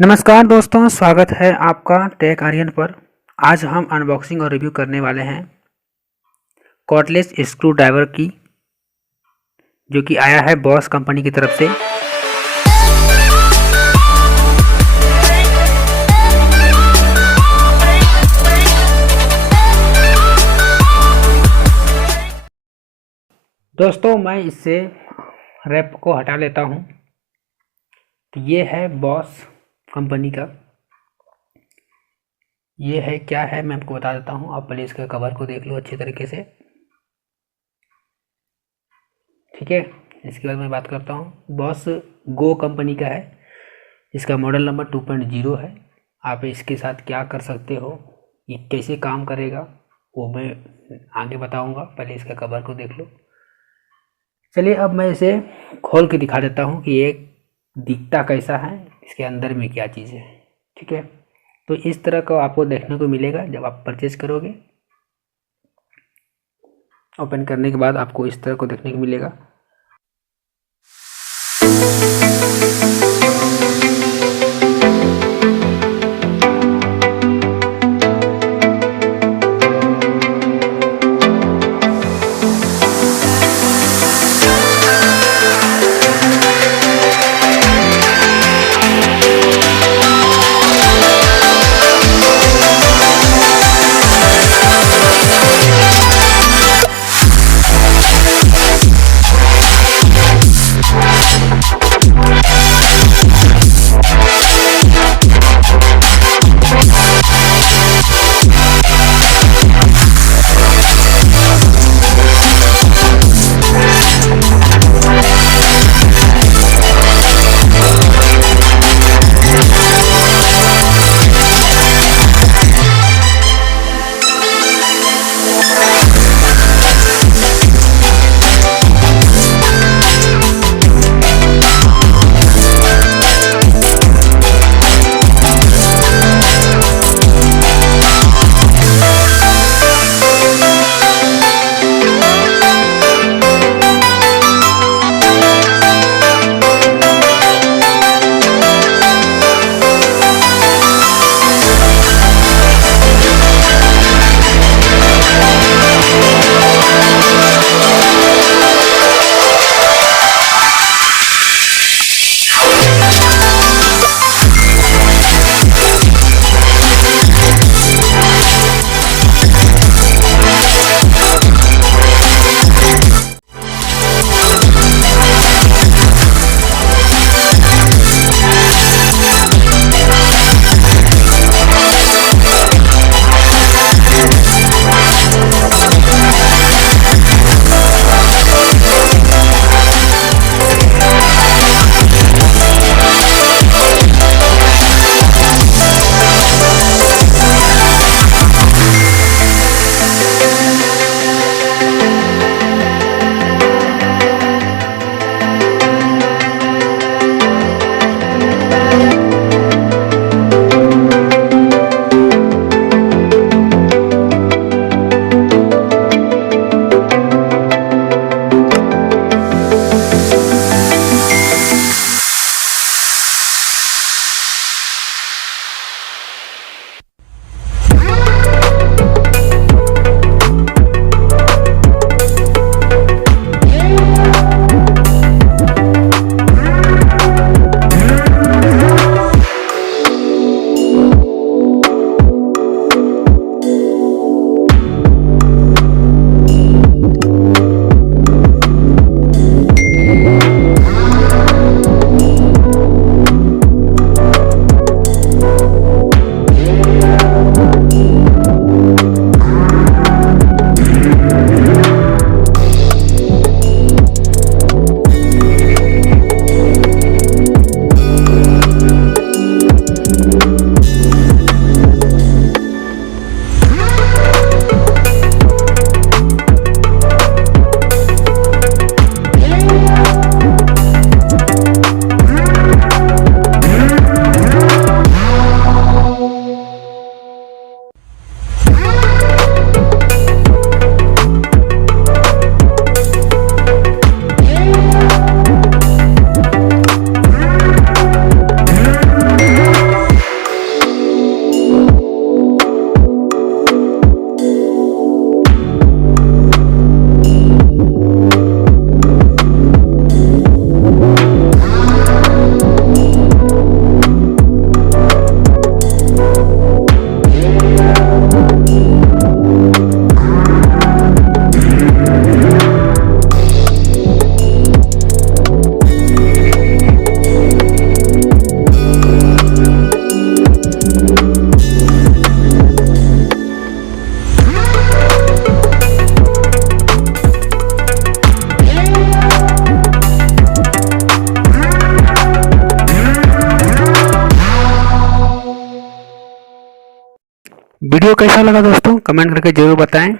नमस्कार दोस्तों, स्वागत है आपका टेक आर्यन पर। आज हम अनबॉक्सिंग और रिव्यू करने वाले हैं कॉर्डलेस स्क्रू ड्राइवर की, जो कि आया है बॉस कंपनी की तरफ से। दोस्तों, मैं इससे रैप को हटा लेता हूं। तो ये है बॉस कंपनी का। ये है क्या है मैं आपको बता देता हूँ। आप पहले इसके कवर को देख लो अच्छी तरीके से, ठीक है। इसके बाद मैं बात करता हूँ। बॉस गो कंपनी का है। इसका मॉडल नंबर 2.0 है। आप इसके साथ क्या कर सकते हो, ये कैसे काम करेगा, वो मैं आगे बताऊँगा। पहले इसका कवर को देख लो। चलिए अब मैं इसे खोल के दिखा देता हूँ कि ये दिखता कैसा है, इसके अंदर में क्या चीज़ है, ठीक है। तो इस तरह का आपको देखने को मिलेगा जब आप परचेज करोगे। ओपन करने के बाद आपको इस तरह को देखने को मिलेगा। वीडियो कैसा लगा दोस्तों कमेंट करके ज़रूर बताएं।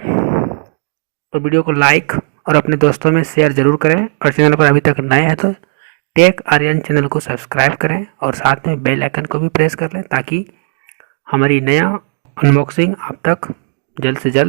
तो वीडियो को लाइक और अपने दोस्तों में शेयर ज़रूर करें, और चैनल पर अभी तक नए हैं तो टेक आर्यन चैनल को सब्सक्राइब करें और साथ में बेल आइकन को भी प्रेस कर लें, ताकि हमारी नया अनबॉक्सिंग आप तक जल्द से जल्द